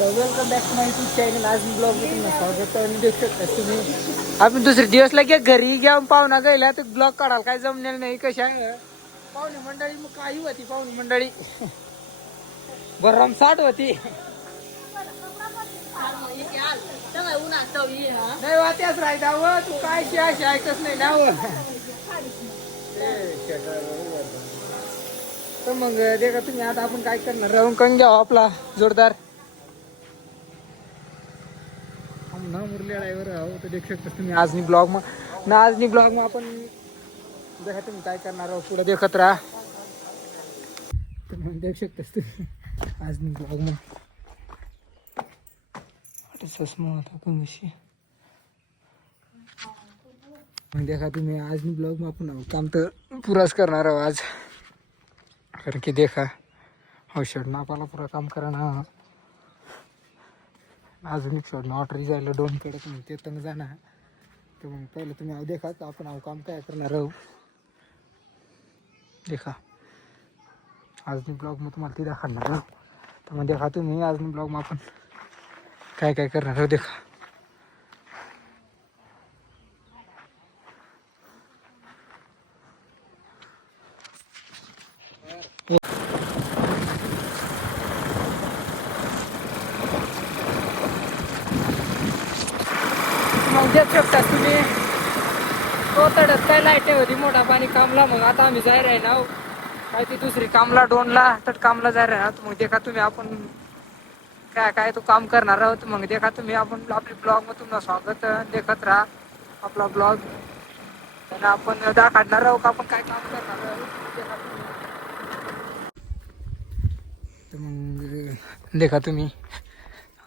Welcome back to my YouTube channel. आज मी blog मध्ये तुमचं स्वागत आहे. देऊ शकता तुम्ही आपण दुसरे दिवस लगे घरी घेऊन पाहुणा गेला तर ब्लॉग काढाल काय जमणार नाही. कशा पाहुणे मंडळी मग काही होती पाहुणे मंडळी बरम साठ होती नाही वात्याच राहायचा व तू काय अशी ऐकच नाही ना व तर मग देखा तुम्ही आता आपण काय करणार राहून करून घ्यावा आपला जोरदार ना मुरली ड्रायव्हर आहो तर देख शकता तुम्ही आजनी ब्लॉग मग ना आजनी ब्लॉग मग आपण देखा तुम्ही काय करणार आहोत पुढे देखत राहा तर मग देख शकतास तुम्ही आजनी ब्लॉग मग चष्मा होता कमीशी मग देखा तुम्ही आजनी ब्लॉग मग आपण काम तर पुराच करणार आहोत आज कारण की देखा औषध नापाला पुरा काम करा ना अजून एक शॉट ऑर्डर जायला दोन कडे तुम्ही ते तंग जाणार तर मग पहिलं तुम्ही देखा तर आपण काम काय करणार आहोत देखा आज मी ब्लॉग मग तुम्हाला ते दाखवणार आहोत तर मग देखा तुम्ही आज मी ब्लॉग मग आपण काय काय करणार आहोत देखा मग देख शकता तुम्ही तो तडत काय लाईट होती मोठा पाणी कामला मग आता आम्ही जाय आहे ना काय ती दुसरी कामला डोनला तर कामला जाय आहात मग देखा तुम्ही आपण काय काय तो काम करणार आहोत मग देखा तुम्ही आपण आपली ब्लॉग मध्ये तुम्हाला स्वागत देखत राहा आपला ब्लॉग आणि आपण दाखवणार आहोत आपण काय काम करणार आहोत तर मग देखा तुम्ही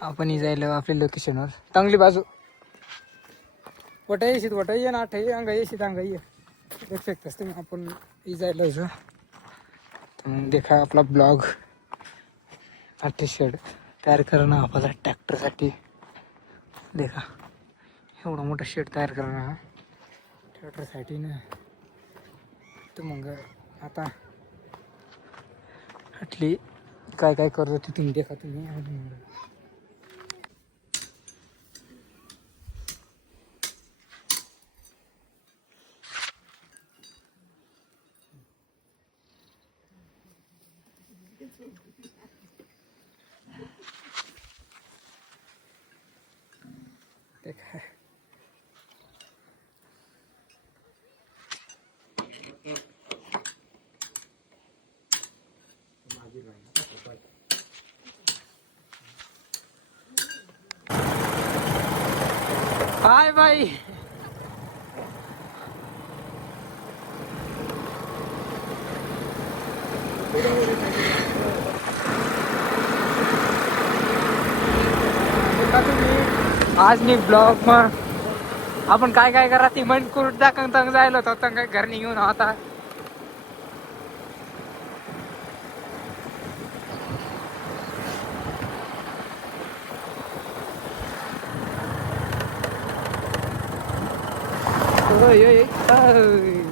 आपण जायला आपल्या लोकेशनवर चांगली बाजू वटा येशीत वटा ये ना आठ अंगा येशीत अंगा ये देख शकतास तुम्ही आपण जायला तर मग देखा आपला ब्लॉग आठ शेड तयार करणं आपल्याला ट्रॅक्टरसाठी देखा एवढा मोठा शेड तयार करणं ट्रॅक्टरसाठी ना तर मग आता आटली काय काय करत होती तुम्ही देखा तुम्ही देखा हाय भाई आज मी ब्लॉग मग आपण काय काय करा ती मन कुरुट दाखवून तंग जायला होतं तंग काय घर निघून आता ओय